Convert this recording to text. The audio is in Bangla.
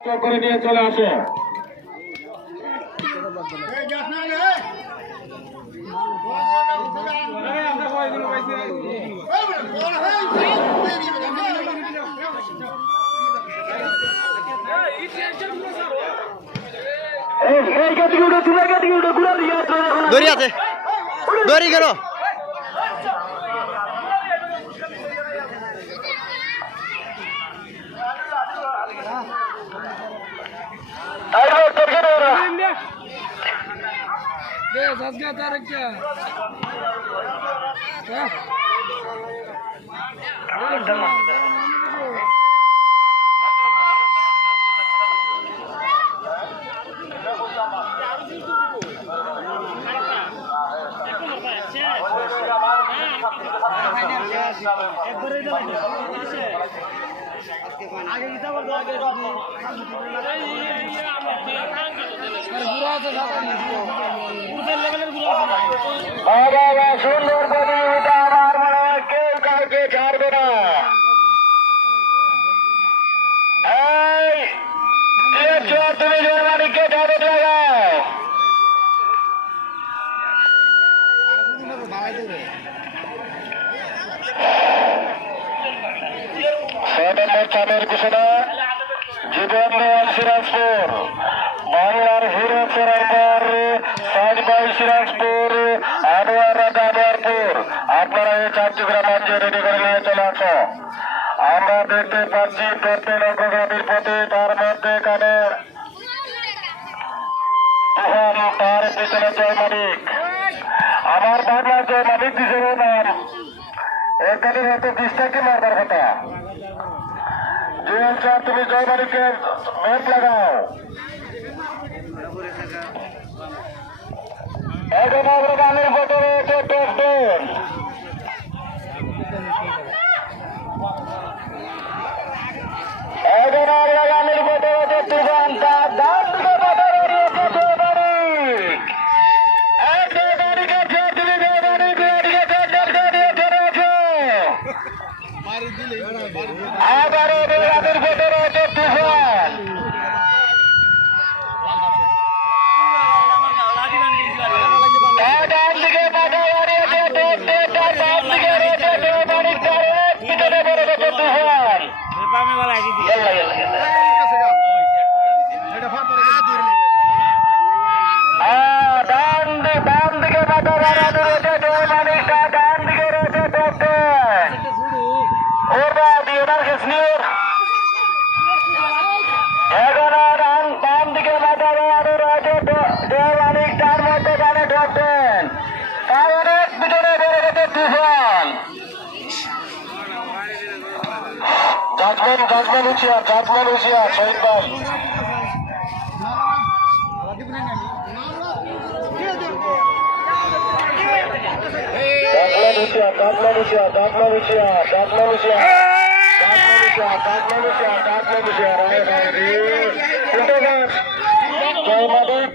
করে নিয়ে চলে আসে। দড়ি আছে, দড়ি গেল। সুন্দর প্রতিযোগিতা, আমার মনে হয় কেউ কাউকে ছাড়বে না। তুমি জোরমানিককে ছাড়ে লাগাও। ঘোষণা জীবন সিরাজপুর বাংলার হিরো চোরাইবার সাজবাই সিরাজপুর আনোয়ার রাজা আনোয়ারপুর। আপনারা এই চারটি গ্রামাঞ্চল রেডি করে নিয়ে চলে আসো। আমরা দেখতে পাচ্ছি প্রত্যেক অগ্রগামীর প্রতি তার মধ্যে এখানে তার পিছনে জয় মালিক। আমার বাংলার জয় মালিক হিসেবে নাম এখানে হয়তো 20টা কি মারবার কথা। তুমি জয় মালিকের ম্যাপ লাগাও। এখন অগ্রগামীর ফটো রয়েছে টেস্টেন। এখন অগ্রগামীর ফটো রয়েছে তুফান। তার ডান দিকে ফটো রয়েছে জয় মালিক। জয় মালিক আছে, তুমি জয় মালিক আবার অগ্রগামীর ফটো রয়েছে তুফান। ডান দিকে মাথা বাড়িয়েছে টেস্টেন, তার ডান দিকে রয়েছে জয় মালিক, তার এক পিছনে পড়ে গেছে তুফান। ডান দিকে মাথা বাড়ানো রয়েছে জয় মালিক, তার ডান দিকে রয়েছে টেস্টেন। ওরা দিয়ে এখন ডান দিকে মাথা বাড়ানো রয়েছে জয় মালিক, তার মধ্যে জানে টেস্টেন, তার অনেক পিছনে পড়ে গেছে তুফান। জাজমান উচিয়া শহীদ ভাই। জয় মালিক